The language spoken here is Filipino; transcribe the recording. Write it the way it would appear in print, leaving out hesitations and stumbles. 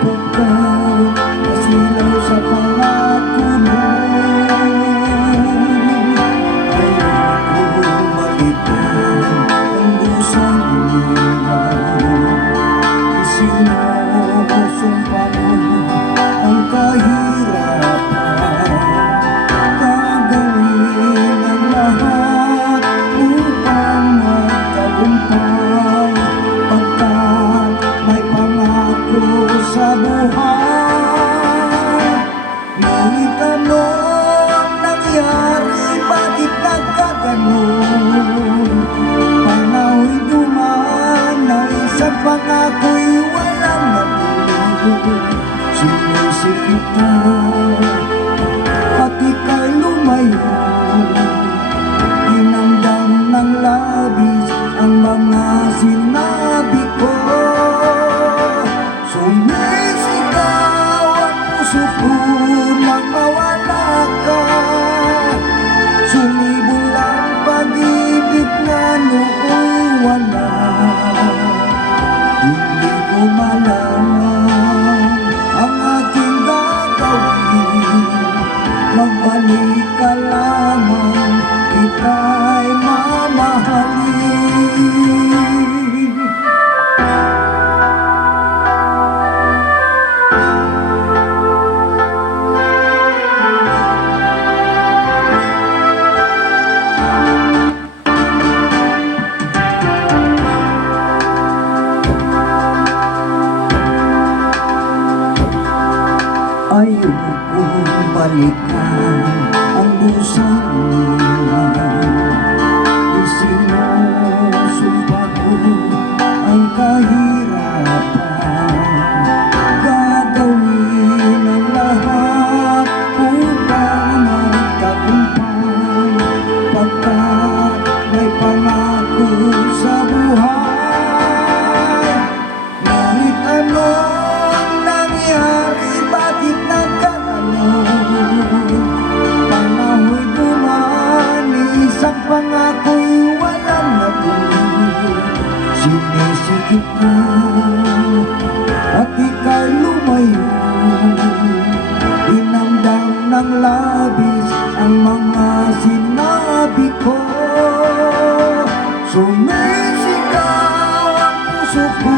Pagkasilaw sa pangako mo, ayoko balikan ang busang iniwan. Isinusumpa mo ang kahirapan, gagawin ang lahat upang magtagumpay, pagkat may pangako sa buhay. Ngunit ano ang nangyari, bakit nagkaganon? Panahon'y dumaan na isang pangako'y walang natuloy. Sinisikip na at ika'y lumayo, inamdam ng labis ang mga sinabi ko. Sumisigaw ang puso ko nang mawala ka. Sumibol ang pag-ibig na noong wala. Hindi ko malaman ang aking gagawin. Magbalik ka lamang, ika'y mamahalin. Ayokong balikan ang busang iniwan. Isinusumpa ko ang kahirapan, gagawin ang lahat upang magtagumpay, pagkat may pangako sa buhay. Ngunit ano ang nangyari, bakit nagkaganon? Panahon'y dumaan, isang pangako'y walang natuloy. Sinisikip na at ika'y lumayo, inamdam ng labis ang mga sinabi ko. Sumisigaw ang puso ko